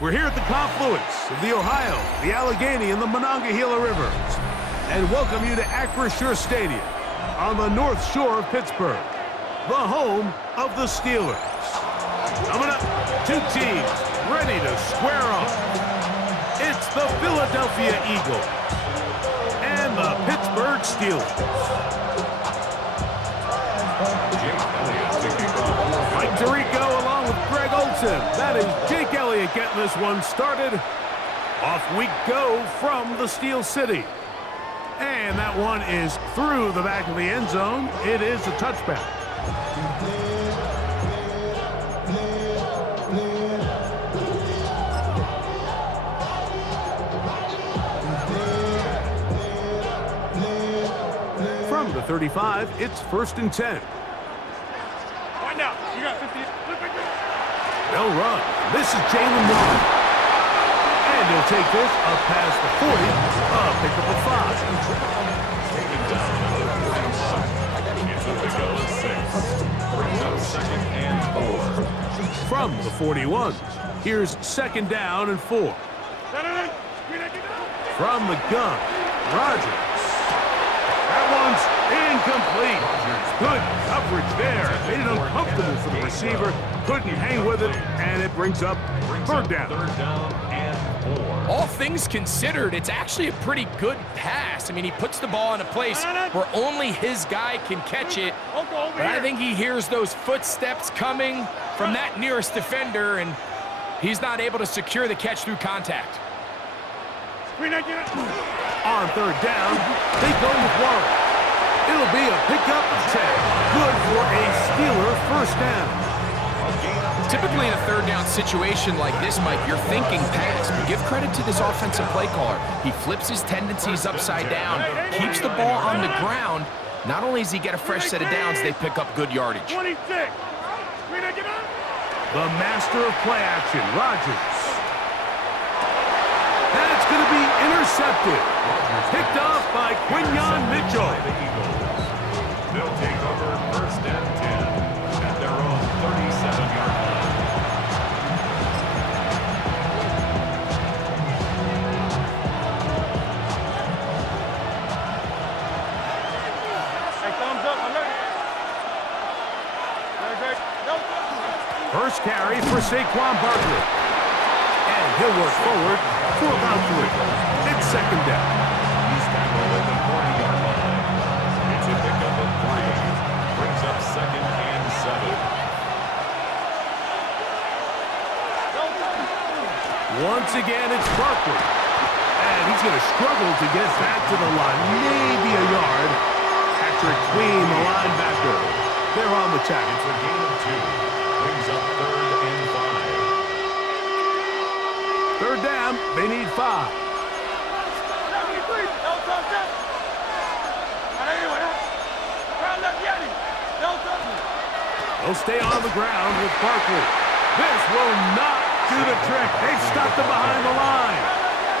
We're here at the confluence of the Ohio, the Allegheny, and the Monongahela Rivers, and welcome you to Acrisure Stadium on the North Shore of Pittsburgh, the home of the Steelers. Coming up, two teams ready to square off. It's the Philadelphia Eagles and the Pittsburgh Steelers. Mike Tirico along with Greg Olson. That is Jake Elliott getting this one started. Off we go from the Steel City. And that one is through the back of the end zone. It is a touchback. From the 35, it's 1st and 10. They'll run. This is Jalen Warren. And he'll take this up past the 40, pick up a 5. It's a pick of 6. Brings up 2nd and 4. From the 41, here's 2nd down and 4. From the gun, Rodgers. That one's incomplete. Good coverage there. Made it uncomfortable for the receiver. Couldn't hang with it, and it brings up 3rd down. 3rd down and 4. All things considered, it's actually a pretty good pass. I mean, he puts the ball in a place where only his guy can catch it. But I think he hears those footsteps coming from that nearest defender, and he's not able to secure the catch through contact. On 3rd down, they go with Warren. It'll be a pickup of 10. Good for a Steeler 1st down. Typically in a 3rd down situation like this, Mike, you're thinking pass. But give credit to this offensive play caller. He flips his tendencies upside down, keeps the ball on the ground. Not only does he get a fresh set of downs, they pick up good yardage. 26. The master of play action, Rodgers. That's going to be intercepted. Picked off by Quinyon Mitchell. They'll take over 1st and 10 at their own 37-yard line. First carry for Saquon Barkley. And he'll work forward for about 3. It's 2nd down. He's tackled at the 40-yard line. It's a pickup of 3. Brings up 2nd and 7. Once again, it's Barkley. And he's going to struggle to get back to the line. Maybe a yard. Patrick Queen, the linebacker. They're on the tackle. It's a gain of 2. Brings up 3rd and 5. 3rd down, they need 5. They'll stay on the ground with Barkley. This will not do the trick. They've stopped him behind the line.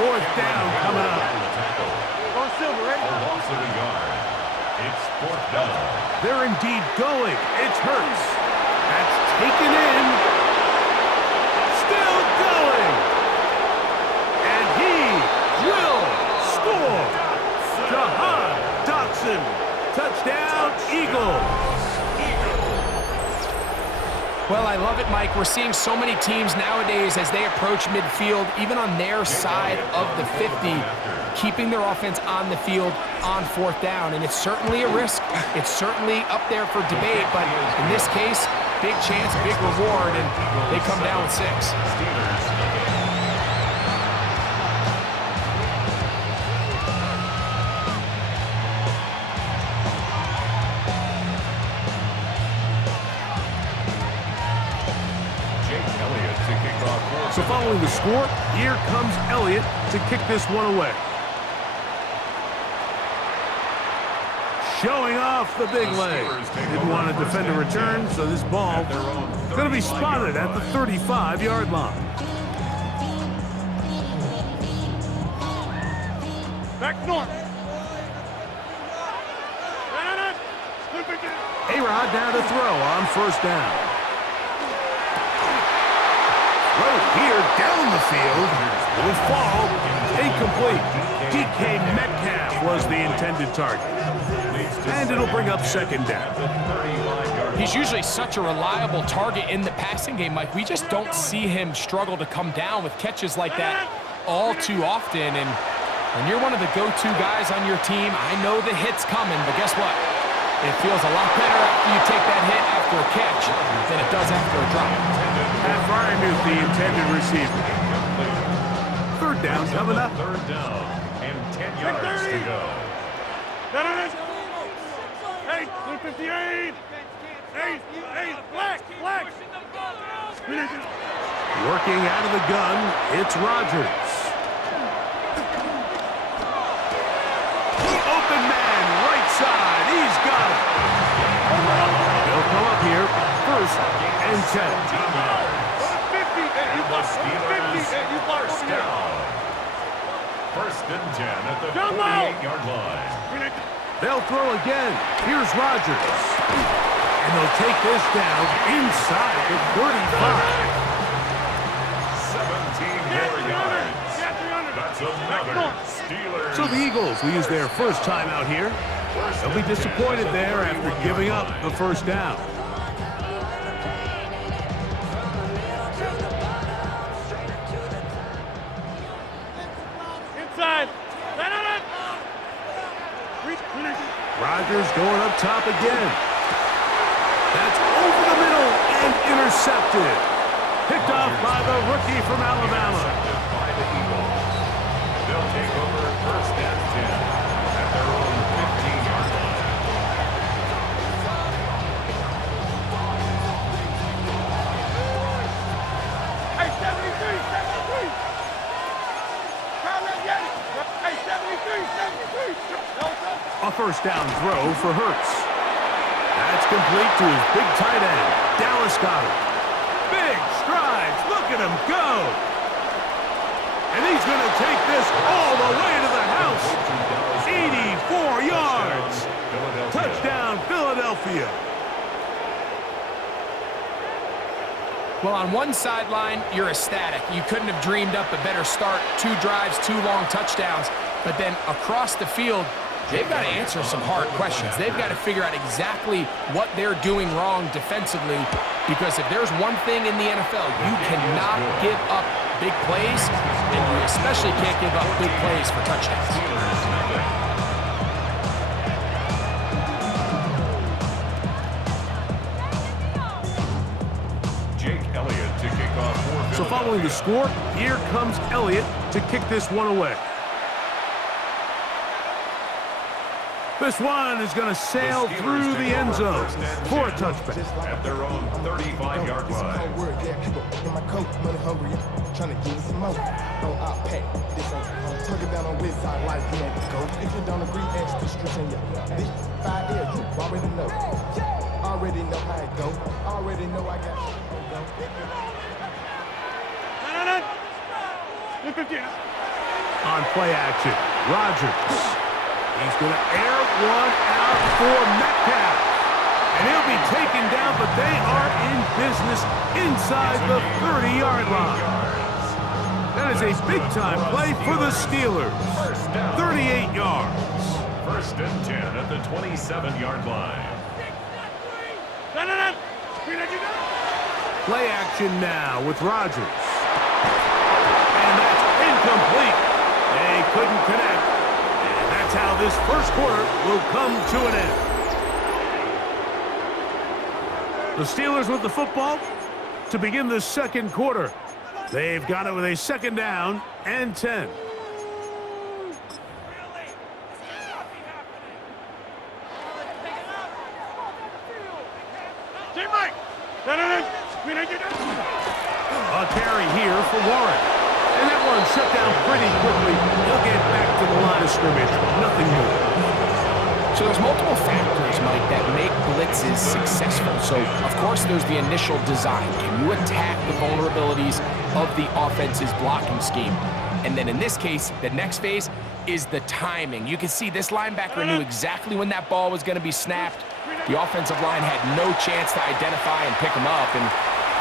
4th down coming up. Loss of a yard. It's 4th down. They're indeed going. It's Hurts. That's taken in. Still going. And he will score. Jahan Dotson. Touchdown, Eagles. Well, I love it, Mike. We're seeing so many teams nowadays as they approach midfield, even on their side of the 50, keeping their offense on the field on 4th down. And it's certainly a risk. It's certainly up there for debate, but in this case, big chance, big reward, and they come down with 6. So following the score, here comes Elliott to kick this one away. Showing off the big leg. Didn't want to defend a return, so this ball going to be spotted at the 35-yard line. Back north. A-Rod down to throw on 1st down. Throw here down the field. Will fall. Incomplete. DK Metcalf was the intended target. And it'll bring up second down. He's usually such a reliable target in the passing game, Mike. We just don't see him struggle to come down with catches like that all too often. And when you're one of the go-to guys on your team, I know the hit's coming, but guess what? It feels a lot better after you take that hit after a catch than it does after a drop. Pat Frymuth, the intended receiver. Third down coming up. Third down and 10 yards to go. Hey, 258. Hey, black. Working out of the gun, it's Rodgers. Open man, right side. He's got it. They'll come up here. First and 10. 50. And the Steelers first down. First and 10 at the 48-yard line. They'll throw again. Here's Rodgers. And they'll take this down inside the 35. 17 more yards. That's another Steelers. So the Eagles will use their first time out here. They'll be disappointed there after giving up the first down. Inside. Rodgers going up top again. That's over the middle and intercepted. Picked off by the rookie from Alabama. By the Eagles. They'll take over first and 10 at their own 15-yard line. Hey, 73. Hey, 73. A first down throw for Hurts. That's complete to his big tight end, Dallas Goedert. Big strides. Look at him go. And he's going to take this all the way to the house. 84 yards. Touchdown, Philadelphia. Well, on one sideline, you're ecstatic. You couldn't have dreamed up a better start. 2 drives, 2 long touchdowns. But then across the field, they've got to answer some hard questions. They've got to figure out exactly what they're doing wrong defensively, because if there's one thing in the NFL, you cannot give up big plays, and you especially can't give up big plays for touchdowns. So following the score, here comes Elliott to kick this one away. This one is going to sail through the end zone for a touchback. At their own 35-yard line. Trying to get some more. Don't outpack. This ain't tuck it down on which side like you ain't go. If you don't agree, ask the streets in your this 5 years, you already know. Already know how it go. Already know I got it. On play action, Rodgers. He's going to air one out for Metcalf. And he'll be taken down, but they are in business inside the 30-yard line. That is a big-time play for the Steelers. 38 yards. First and 10 at the 27-yard line. Play action now with Rodgers. And that's incomplete. They couldn't connect. And that's how this first quarter will come to an end. The Steelers with the football to begin the second quarter. They've got it with a second down and 10. A carry here for Warren. And that one shut down pretty quickly. He'll get back to the line of scrimmage. Nothing more. So there's multiple factors, Mike, that make blitzes successful. So, of course, there's the initial design. Can you attack the vulnerabilities of the offense's blocking scheme? And then in this case, the next phase is the timing. You can see this linebacker knew exactly when that ball was going to be snapped. The offensive line had no chance to identify and pick him up. And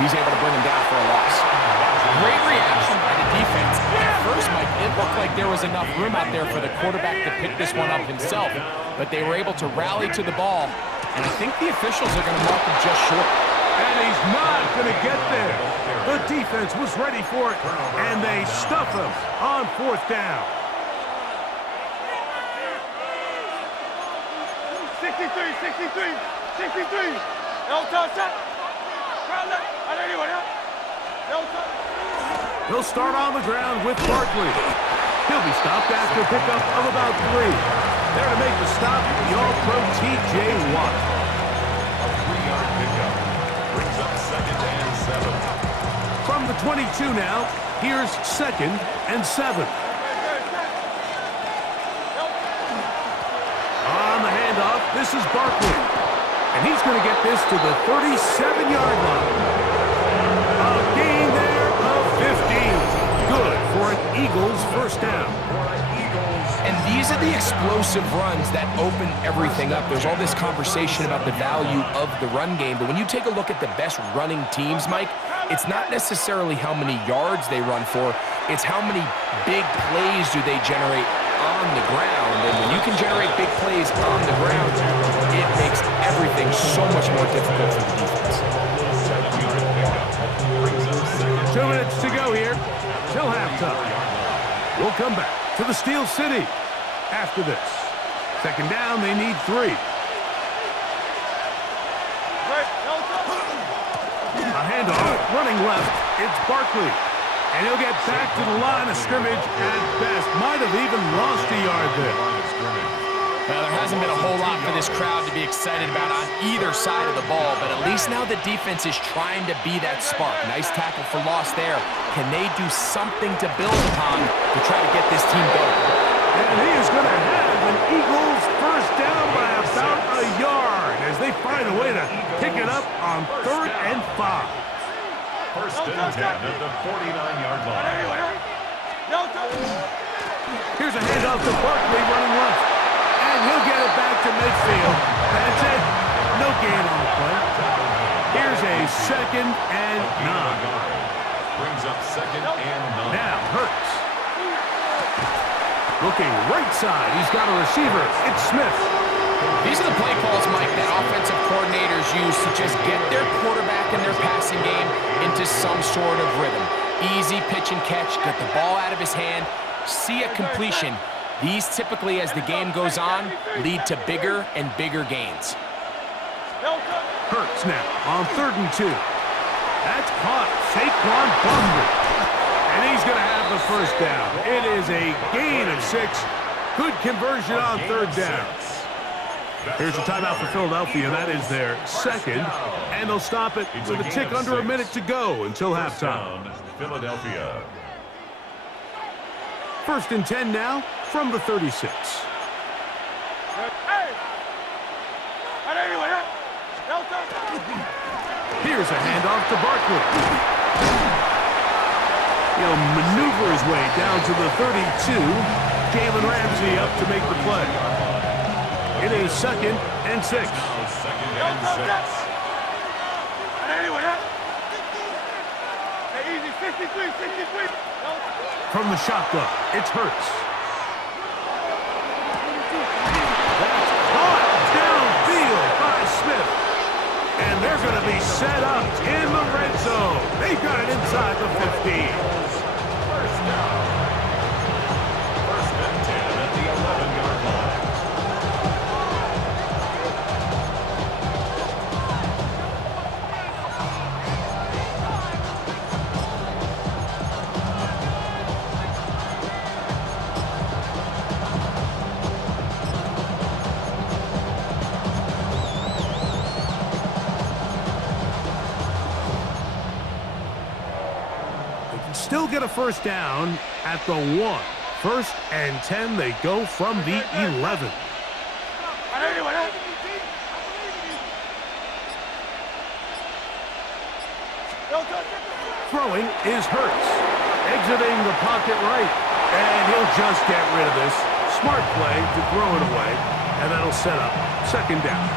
He's able to bring him down for a loss. Great reaction by the defense. At first, Mike, it looked like there was enough room out there for the quarterback to pick this one up himself, but they were able to rally to the ball, and I think the officials are going to mark him just short. And he's not going to get there. The defense was ready for it, and they stuff him on 4th down. 63, 63, 63. No touch. He'll start on the ground with Barkley. He'll be stopped after a pickup of about 3. There to make the stop, the All-Pro T.J. Watt. A 3-yard pickup. Brings up 2nd and 7. From the 22 now, here's 2nd and 7. On the handoff, this is Barkley. And he's going to get this to the 37-yard line. A gain there of 15. Good for an Eagles first down. And these are the explosive runs that open everything up. There's all this conversation about the value of the run game, but when you take a look at the best running teams, Mike, it's not necessarily how many yards they run for, it's how many big plays do they generate on the ground. And when you can generate big plays on the ground, it makes everything so much more difficult for the defense. 2 minutes to go here till halftime. We'll come back to the Steel City after this. 2nd down, they need 3. A handoff, running left, it's Barkley. And he'll get back to the line of scrimmage at best. Might have even lost a yard there. Well, there hasn't been a whole lot for this crowd to be excited about on either side of the ball, but at least now the defense is trying to be that spark. Nice tackle for loss there. Can they do something to build upon to try to get this team going? And he is going to have an Eagles first down by about a yard as they find a way to pick it up on 3rd and 5. 1st and 10 at the 49-yard line. Here's a handoff to Barkley running left. And he'll get it back to midfield. That's it. No gain on the play. Here's a 2nd and 9. Brings up 2nd and 9. Now Hurts. Looking right side. He's got a receiver. It's Smith. These are the play calls, Mike, that offensive coordinators use to just get their quarterback and their passing game into some sort of rhythm. Easy pitch and catch, get the ball out of his hand, see a completion. These typically, as the game goes on, lead to bigger and bigger gains. Hurts now on 3rd and 2. That's caught. Saquon Barkley. And he's going to have the first down. It is a gain of 6. Good conversion on 3rd down. Here's a timeout for Philadelphia. That is their 2nd. And they'll stop it with a tick under a minute to go until halftime. Philadelphia. 1st and 10 now from the 36. Here's a handoff to Barkley. He'll maneuver his way down to the 32. Jalen Ramsey up to make the play. It is 2nd and 6. 2nd and 6. From the shotgun, it's Hurts. That's caught downfield by Smith. And they're going to be set up in the red zone. They've got it inside the 15. First down. 1st and 10 at the 11-yard line. Still get a first down at the 1. 1st and 10, they go from the 11. Throwing is Hurts. Exiting the pocket right. And he'll just get rid of this. Smart play to throw it away. And that'll set up 2nd down.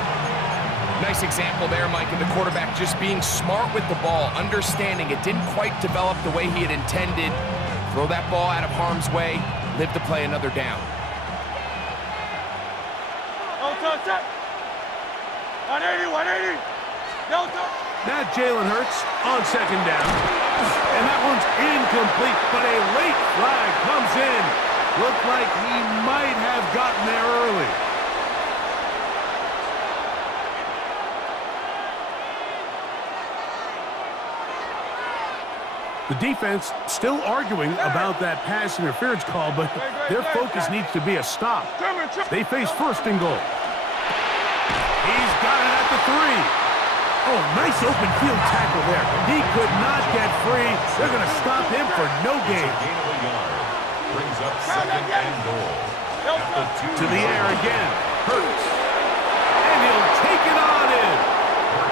Nice example there, Mike, of the quarterback just being smart with the ball, understanding it didn't quite develop the way he had intended. Throw that ball out of harm's way, live to play another down. Delta, set. 180, 180. Delta. Now Jalen Hurts on second down. And that one's incomplete, but a late flag comes in. Looked like he might have gotten there early. The defense still arguing about that pass interference call, but their focus needs to be a stop. They face first and goal. He's got it at the 3. Oh, nice open field tackle there. He could not get free. They're going to stop him for no gain. Brings up second and goal. To the air again. Hurts. And he'll take it on in.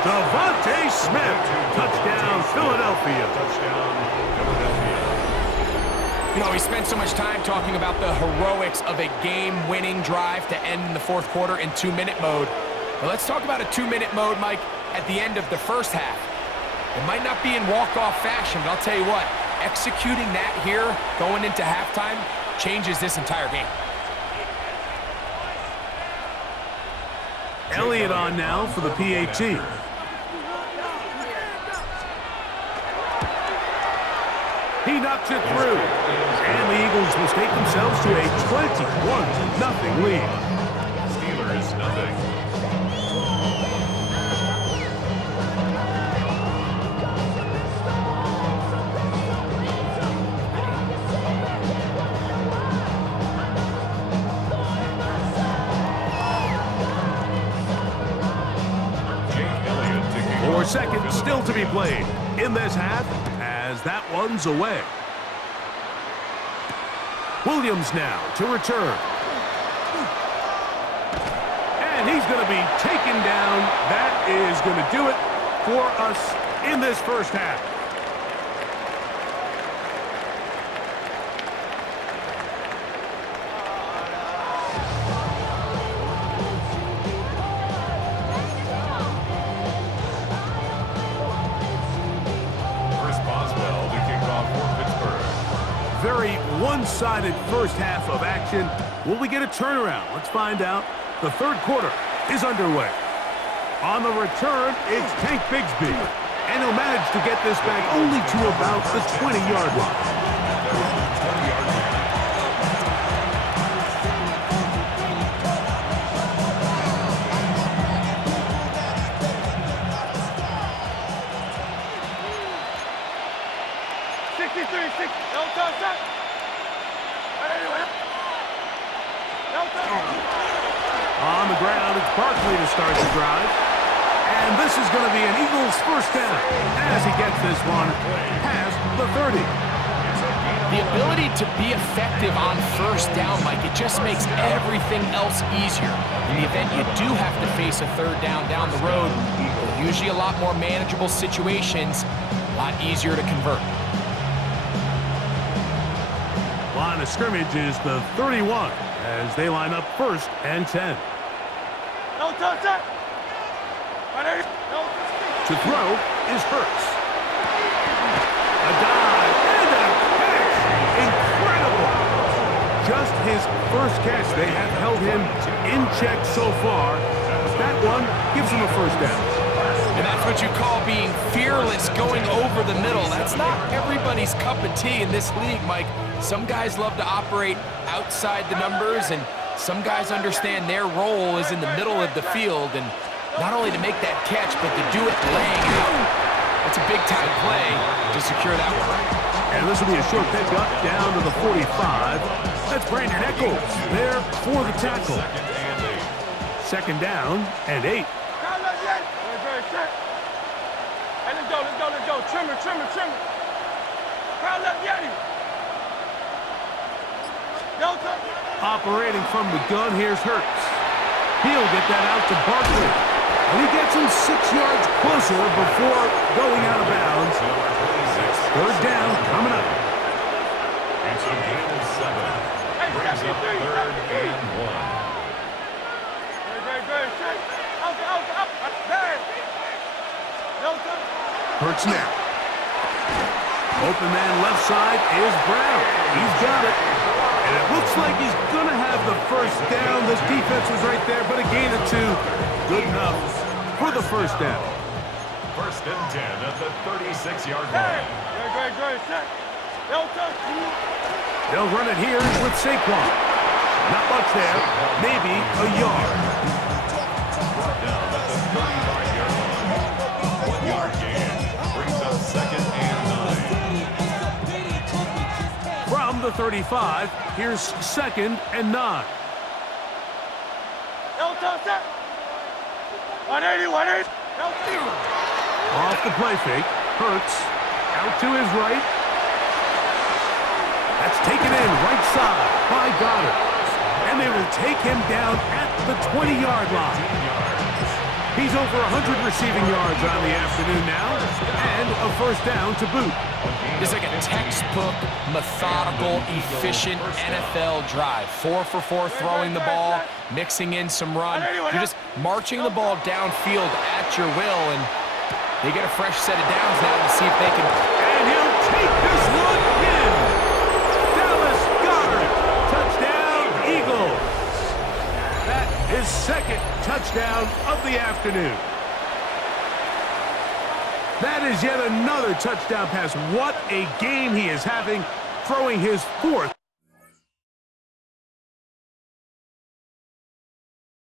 Devontae Smith. Touchdown, Philadelphia. Touchdown, Philadelphia. You know, we spent so much time talking about the heroics of a game-winning drive to end in the fourth quarter in 2-minute mode. But let's talk about a 2-minute mode, Mike, at the end of the first half. It might not be in walk-off fashion, but I'll tell you what, executing that here going into halftime changes this entire game. Elliott on now for the PAT. He knocks it through. And the Eagles will take themselves to a 21-0 lead. Steelers, nothing. Seconds still to be played in this half as that one's away. Williams now to return. And he's going to be taken down. That is going to do it for us in this first half. Very one-sided first half of action. Will we get a turnaround? Let's find out. The third quarter is underway. On the return, it's Tank Bigsby. And he'll manage to get this back only to about the 20-yard line. On the ground, it's Barkley to start the drive. And this is going to be an Eagles first down as he gets this one past the 30. The ability to be effective on first down, Mike, it just makes everything else easier. In the event you do have to face a third down the road, usually a lot more manageable situations, a lot easier to convert. Line of scrimmage is the 31 as they line up first and 10. To throw is Hurts. A dive and a catch. Incredible. Just his first catch. They have held him in check so far. That one gives him a first down. And that's what you call being fearless, going over the middle. That's not everybody's cup of tea in this league, Mike. Some guys love to operate outside the numbers, and some guys understand their role is in the middle of the field, and not only to make that catch, but to do it laying out. That's a big-time play to secure that one. And this will be a short pickup down to the 45. That's Brandon Echols there for the tackle. Second down and 8. Hey, let's go. Trimmer. Crowd left Yeti. Delta. Operating from the gun, here's Hurts. He'll get that out to Barkley. And he gets him 6 yards closer before going out of bounds. Third down coming up. It's a gain of 7. Brings up third and 1. Very. Out. Delta. Hurts now. Open man left side is Brown. He's got it. And it looks like he's going to have the first down. This defense was right there, but a gain of 2. Good enough for the first down. First and 10 at the 36-yard Hey. line. Great. Set. Delta. They'll run it here with Saquon. Not much there. Maybe a yard. Brought down at the 35-yard line. 1 yard gain brings up second and 9. From the 35, here's second and 9. Delta. Set. 180. Delta. Off the play fake. Hurts. Out to his right. That's taken in right side by Goddard. And they will take him down at the 20-yard line. He's over 100 receiving yards on the afternoon now, and a first down to boot. It's like a textbook, methodical, efficient NFL drive. 4 for 4 throwing the ball, mixing in some run. You're just marching the ball downfield at your will, and they get a fresh set of downs now to see if they can. And he'll take this one in. Dallas Goddard, touchdown Eagles. That is second touchdown of the afternoon. That is yet another touchdown pass. What a game he is having, throwing his 4th